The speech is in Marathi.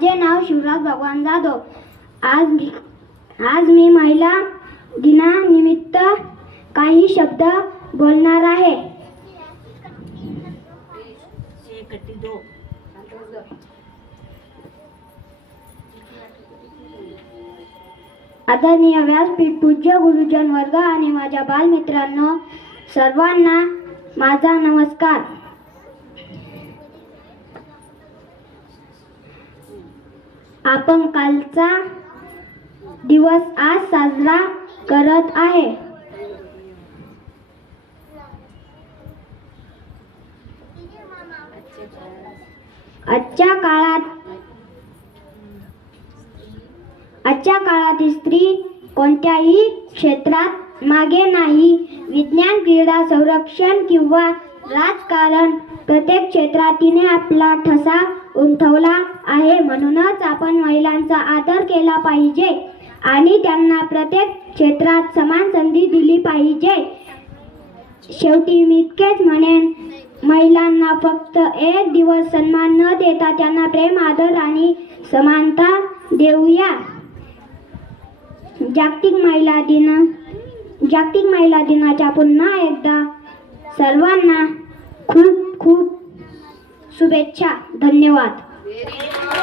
माझे नाव शिवराज भगवान जाधव। आज मी महिला दिनानिमित्त काही शब्द बोलणार आहे। आदरणीय व्यासपीठ, पूज्य गुरुजन वर्ग आणि माझ्या बालमित्रांनो, सर्वांना माझा नमस्कार। आपण कालचा दिवस आज साजरा करत आहे। आजच्या काळात स्त्री कोणत्याही क्षेत्रात मागे नाही। विज्ञान, क्रीडा, संरक्षण किंवा राजकारण, प्रत्येक क्षेत्रात तिने आपला ठसा उमटवला आहे। म्हणूनच आपण महिलांचा आदर केला पाहिजे आणि त्यांना प्रत्येक क्षेत्रात समान संधी दिली पाहिजे। शेवटी मी इतकेच म्हणेन, महिलांना फक्त एक दिवस सन्मान न देता त्यांना प्रेम, आदर आणि समानता देऊया। जागतिक महिला दिनाच्या पुन्हा एकदा सर्वांना खूप खूप शुभेच्छा। धन्यवाद।